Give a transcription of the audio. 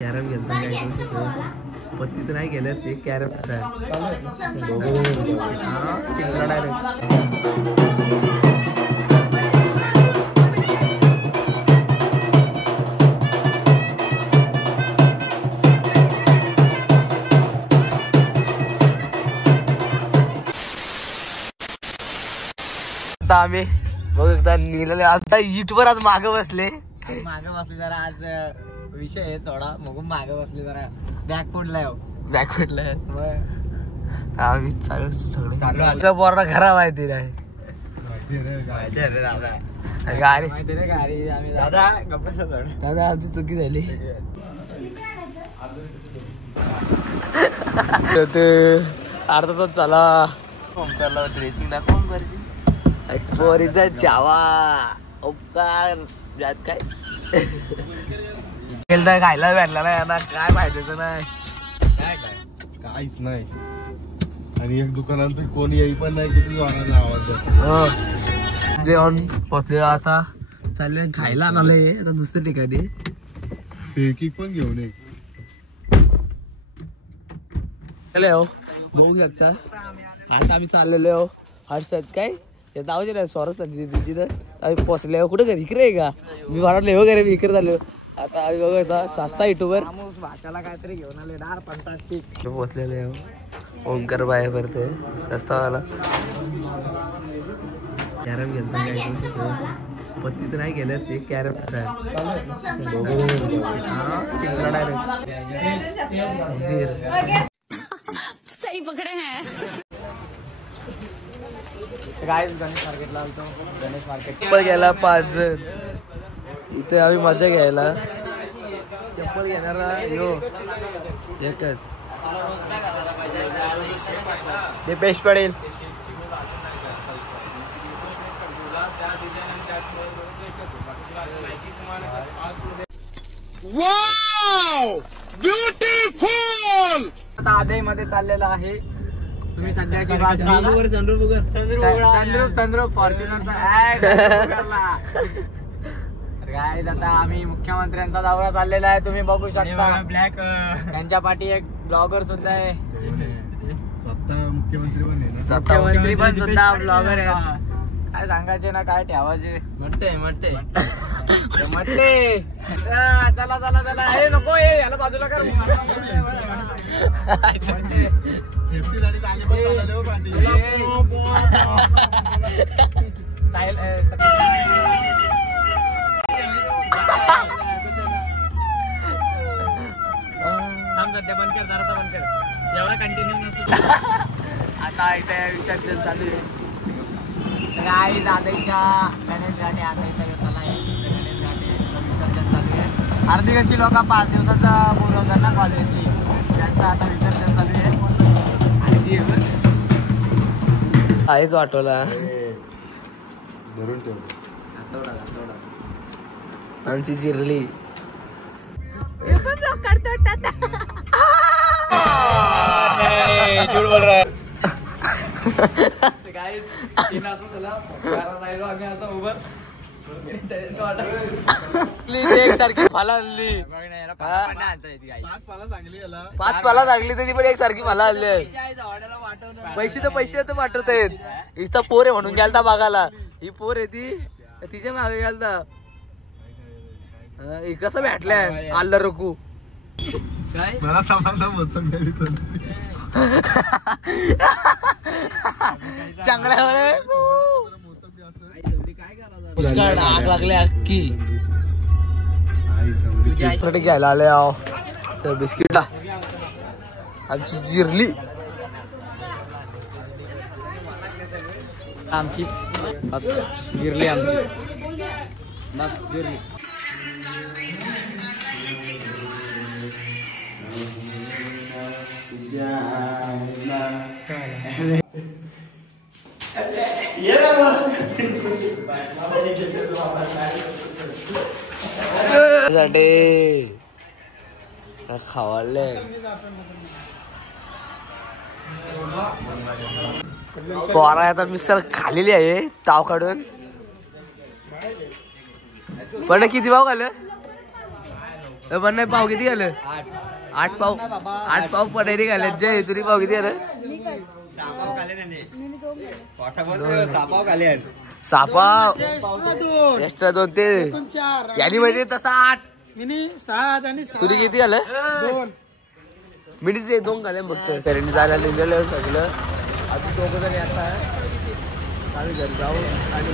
Carrom गेलं पत्ती तर नाही गेलं ते कॅरम आता आम्ही बघ एकदा निघाले. आता इटवर आज मागे बसले जरा आज विषय आहे थोडा मग मागे बसले जरा बॅक फुटलाय आम्ही चालू सगळं बोर्डा खराब आहे ते नाही दादा आमची चुकी झाली. अर्धा तास चला ड्रेसिंग दाखवून पोरीचा चावा उपकार काय खायला भेटला नाही यांना काय पाहिजे नाही काहीच नाही. आणि एक दुकानात कोणी येई पण नाही किती जोराने आवाज जेवण पोचले. आता चालले खायला आणाले आता दुसऱ्या ठिकाणी पेकी पण घेऊन ये हो बघू शकता. आता आम्ही चाललेलो हो हर्षद काय ते नावचे नाही स्वरच तिची तर आम्ही पोचले कुठे घरी इकडे का मी वाटले हो घरी मी इकडे झालो. आता आम्ही बघा सस्ता युट्यूबर भाषाला काहीतरी घेऊन आले डार फंटास्टिक पोचलेले हो ओंकार बाय करते सस्तावाला कॅरम गेलं पत्ती तर नाही गेलं ते कॅरम सही पकडे हैं. गणेश मार्केटला आलतो. गणेश मार्केट चप्पल घ्यायला 5 जण इथे आम्ही मजा घ्यायला. चप्पल घेणारा यो एकच ते बेस्ट पडेल. Wow beautiful. आता आदई मध्ये चाललेला आहे. तुम्ही सध्याची संद्रूप फॉर्च्युनरचा काय आता आम्ही मुख्यमंत्र्यांचा दौरा चाललेला आहे. तुम्ही बघू शकता ब्लॅक त्यांच्या पाठी एक ब्लॉगर सुद्धा आहे. मुख्यमंत्री पण सुद्धा ब्लॉगर आहे. काय सांगायचे ना काय ठेवायचे म्हटते चला चला चला हे नको याला बाजूला कर. सध्या बंद कर दाराचा बंद कर एवढा कंटिन्यू नसतो. आता इथे विसर्जन चालू आहे. काही दादाईच्या गणेश घाटे आणायचा येताला गणेश घाटे विसर्जन चालू आहे. अर्धी कशी लोक 5 दिवसाचा बोलवतात ना कॉलेजची त्यांचं आता विसर्जन चालू आहे. आहेच वाटवला धरून ठेव आमची जिरली झूठ बोल रहा है. एकसारखी फाला आणली 5 पाला लागली तर ती पण एकसारखी फाला आणली. पैसे तर वाटवता येत. इथं पोर आहे म्हणून गेलता बघायला. ही पोर आहे ती तिच्या मागे गेलता. कसं भेटलंय आल्ला रकू काय मला समानता मोसम चांगल्या आग लागले अक्की घ्यायला आले बिस्किटला आमची जिरली आमची जिरली मस्त जिरली. खावाले पोरा आता मिसळ खालेली आहे ताव काढून. पण किती भाव खाल्लं पण नाही पाव किती आलं 8 पाव पनीर घाले जय तुरी पाव किती आलं सापाव एक्स्ट्रा 2 ते यानी म्हणजे तसा 8 तुरी किती आलं 2 मिनीचे 2 घाले फक्त चरणी जायला लिहिलेलं सगळं अजून 2 जण आता आम्ही घरी जाऊ आणि